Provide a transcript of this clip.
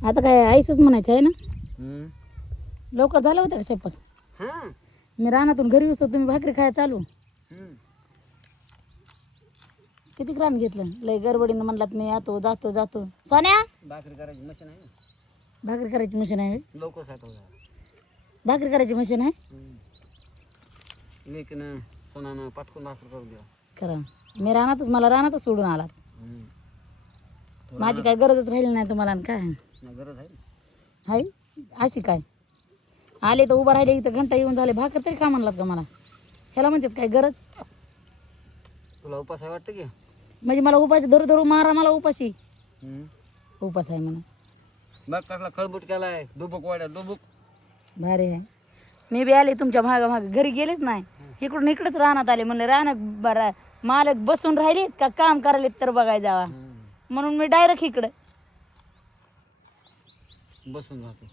आता काय आईसच म्हणायचं आहे ना. हम्म. लवकर झालं होतं का स्वयंपाक? हा. मी रानातून घरी येऊस तुम्ही भाकरी खायला चालू. हम्म. किती ग्राम घेतलं? लय गडबडीनं म्हणलात मी जातो जातो. सोन्या भाकरी करायची मशीन आहे ना. भाकरी करायची मशीन आहे. लवकर साठवलं. भाकरी करायची मशीन आहे. लेकीनं सोनानं पाठकून भाकर करून द्या. खरं मी मला रानातच सोडून आलात. माझी काय गरजच राहिली नाही तुम्हाला. आणि काय गरज आहे हाय अशी काय आले तर उभा राहिले इथं घंटा येऊन झाले. भाकर तरी का म्हणलात का मला? ह्याला म्हणतात काय गरज? तुला उपास आहे वाटतं की? म्हणजे मला उपाशी धरू धरू मारा मला उपाशी. उपास आहे म्हणा. बघ कसला खळबूट केलाय. डुबुक वाड्या डुबुक. भारी आहे. मी बी आले तुमच्या माग घरी गेलेच नाही. इकडून इकडेच रानात आले. म्हणलं रानात मालक बसून राहिलेत का काम करायलेत तर बघाय जावा. म्हणून मी डायरेक्ट इकडं बसून राहतो.